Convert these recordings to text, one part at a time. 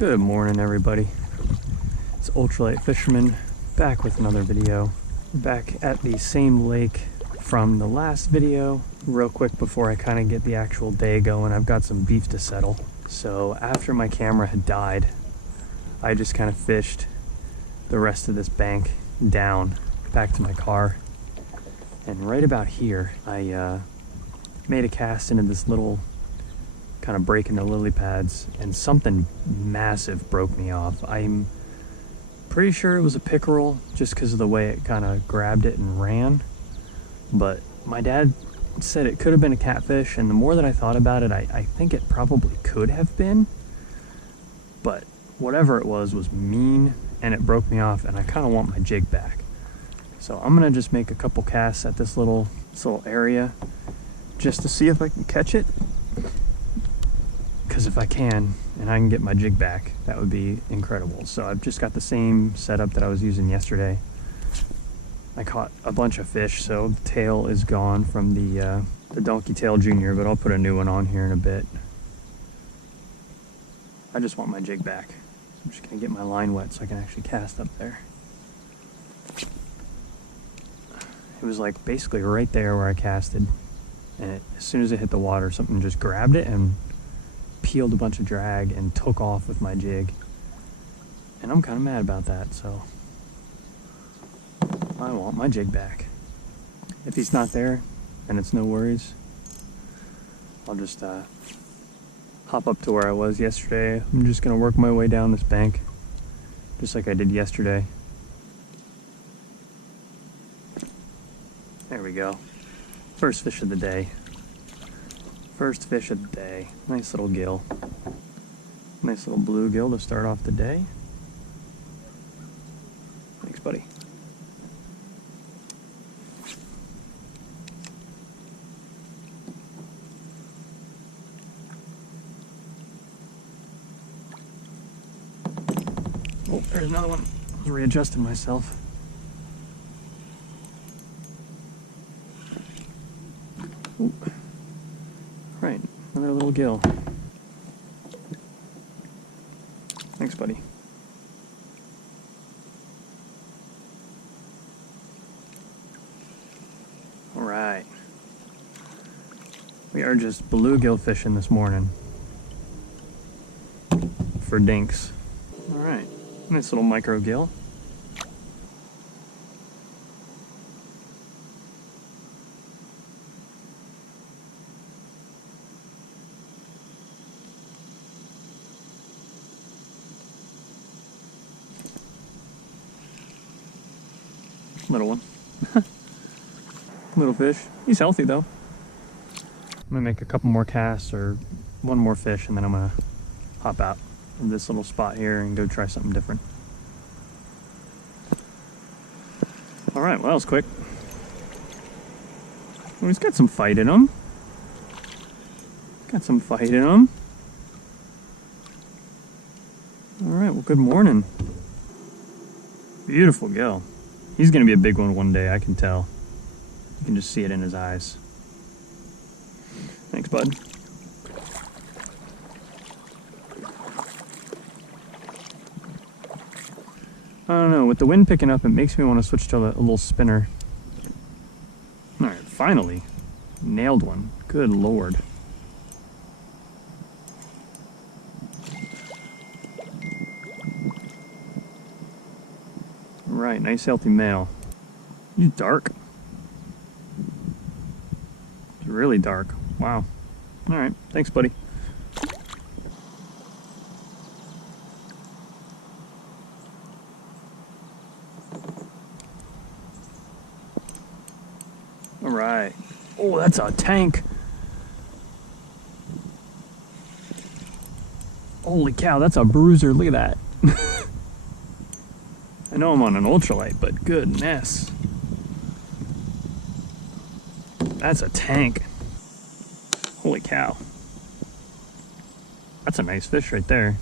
Good morning, everybody. It's Ultralight Fisherman back with another video. We're back at the same lake from the last video. Real quick before I kind of get the actual day going, I've got some beef to settle. So after my camera had died, I just kind of fished the rest of this bank down back to my car. And right about here, I made a cast into this little kind of break in the lily pads, and something massive broke me off. I'm pretty sure it was a pickerel just because of the way it kind of grabbed it and ran, but my dad said it could have been a catfish, and the more that I thought about it, I think it probably could have been, but whatever it was mean, and it broke me off, and I kind of want my jig back. So I'm gonna just make a couple casts at this little area just to see if I can catch it. Because if I can, and I can get my jig back, that would be incredible. So I've just got the same setup that I was using yesterday. I caught a bunch of fish, so the tail is gone from the Donkey Tail Junior, but I'll put a new one on here in a bit. I just want my jig back. So I'm just gonna get my line wet so I can actually cast up there. It was like basically right there where I casted, and as soon as it hit the water, something just grabbed it and peeled a bunch of drag and took off with my jig, and I'm kind of mad about that, so I want my jig back. If he's not there, then it's no worries. I'll just hop up to where I was yesterday. I'm just gonna work my way down this bank just like I did yesterday. There we go. First fish of the day. First fish of the day. Nice little gill. Nice little bluegill to start off the day. Thanks, buddy. Oh, there's another one. I was readjusting myself. Ooh. Right, another little gill. Thanks, buddy. All right. We are just bluegill fishing this morning for dinks. All right, nice little micro gill. Little one. Little fish. He's healthy though. I'm gonna make a couple more casts or one more fish, and then I'm gonna hop out of this little spot here and go try something different. All right, well, that was quick. Well, he's got some fight in him. Got some fight in him. All right, well, good morning. Beautiful gill. He's gonna be a big one day, I can tell. You can just see it in his eyes. Thanks, bud. I don't know, with the wind picking up, it makes me want to switch to a little spinner. Alright, finally. Nailed one. Good lord. Right, nice healthy male. He's dark. He's really dark. Wow. Alright, thanks, buddy. Alright. Oh, that's a tank. Holy cow, that's a bruiser. Look at that. I know I'm on an ultralight, but goodness. That's a tank. Holy cow. That's a nice fish right there.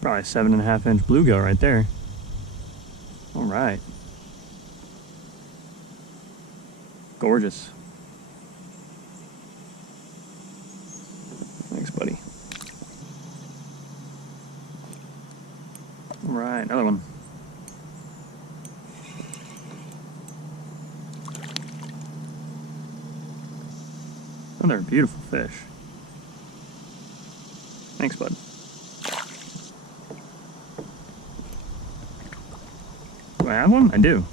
Probably 7.5-inch bluegill right there. All right. Gorgeous. Thanks, buddy. another one. Oh, they're a beautiful fish. Thanks, bud. Do I have one? I do.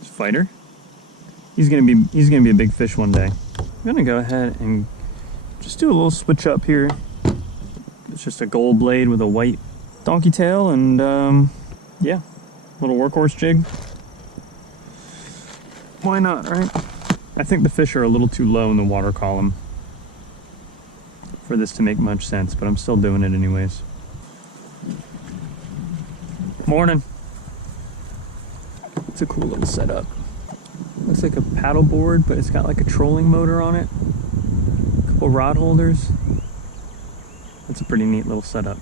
This fighter. He's gonna be a big fish one day. I'm gonna go ahead and just do a little switch up here. It's just a gold blade with a white donkey tail and yeah, little workhorse jig. Why not, right? I think the fish are a little too low in the water column for this to make much sense, but I'm still doing it anyways. Morning. It's a cool little setup. Looks like a paddle board, but it's got like a trolling motor on it. A couple rod holders. That's a pretty neat little setup.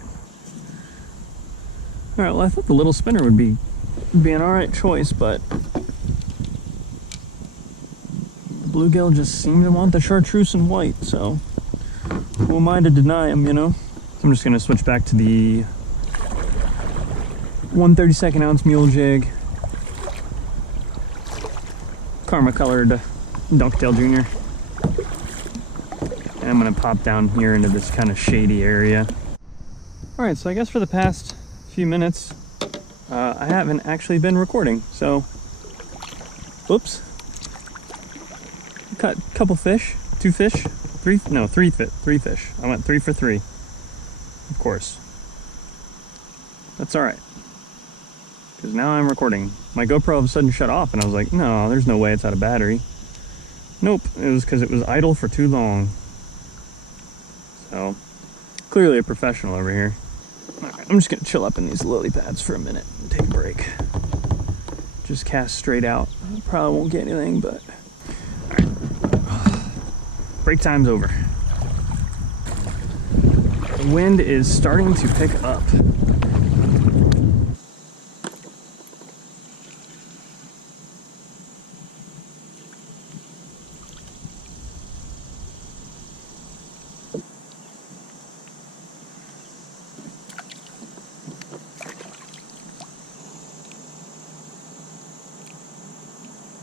All right, well, I thought the little spinner would be an all right choice, but the bluegill just seemed to want the chartreuse and white, so who am I to deny him, you know? So I'm just gonna switch back to the 1/32 ounce mule jig. Karma colored Dunktail Jr. And I'm gonna pop down here into this kind of shady area. All right, so I guess for the past few minutes, I haven't actually been recording, so, whoops. Caught a couple fish, 2 fish, 3 fish. I went 3 for 3, of course. That's all right, because now I'm recording. My GoPro all of a sudden shut off, and I was like, no, there's no way it's out of battery. Nope, it was because it was idle for too long. So, clearly a professional over here. All right, I'm just gonna chill up in these lily pads for a minute and take a break. Just cast straight out. Probably won't get anything, but all right. Break time's over. The wind is starting to pick up.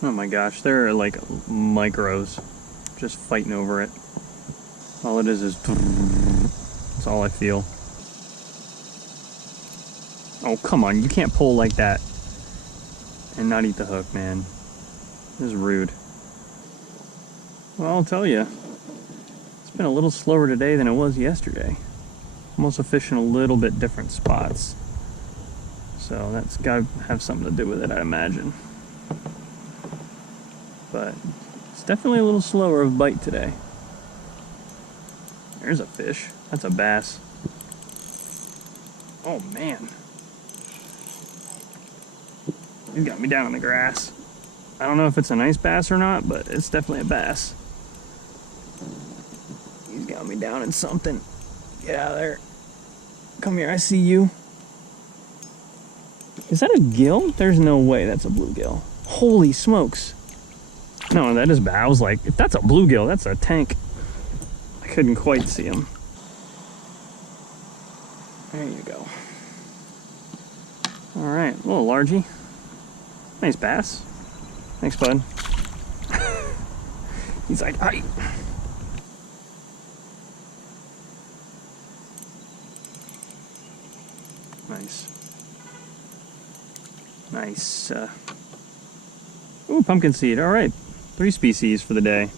Oh my gosh, there are like micros just fighting over it. All it is that's all I feel. Oh, come on, you can't pull like that and not eat the hook, man. This is rude. Well, I'll tell you, it's been a little slower today than it was yesterday. I'm also fishing a little bit different spots. So that's gotta have something to do with it, I imagine. But it's definitely a little slower of bite today. There's a fish. That's a bass. Oh man. He's got me down on the grass. I don't know if it's a nice bass or not, but it's definitely a bass. He's got me down in something. Get out of there. Come here, I see you. Is that a gill? There's no way that's a bluegill. Holy smokes. No, that is bad. I was like, if that's a bluegill, that's a tank. I couldn't quite see him. There you go. All right, a little largy. Nice bass. Thanks, bud. He's like, hi. Nice. Nice. Ooh, pumpkin seed. All right. 3 species for the day.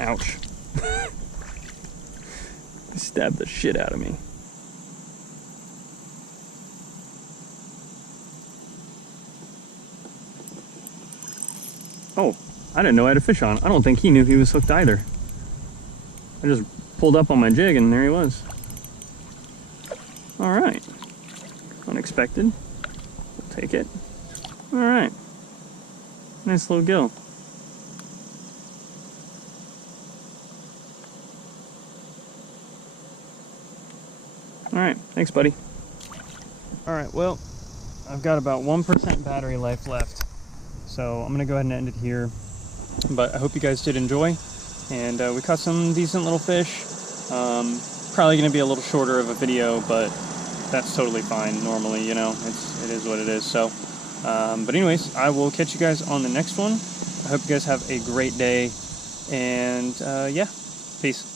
Ouch. They stabbed the shit out of me. Oh, I didn't know I had a fish on. I don't think he knew he was hooked either. I just pulled up on my jig and there he was. All right. Unexpected. We'll take it. All right. Nice little gill. Alright, thanks buddy. Alright, well, I've got about 1% battery life left. So I'm going to go ahead and end it here. But I hope you guys did enjoy, and we caught some decent little fish. Probably going to be a little shorter of a video, but that's totally fine normally, you know, it is what it is. So, but anyways, I will catch you guys on the next one. I hope you guys have a great day, and yeah, peace.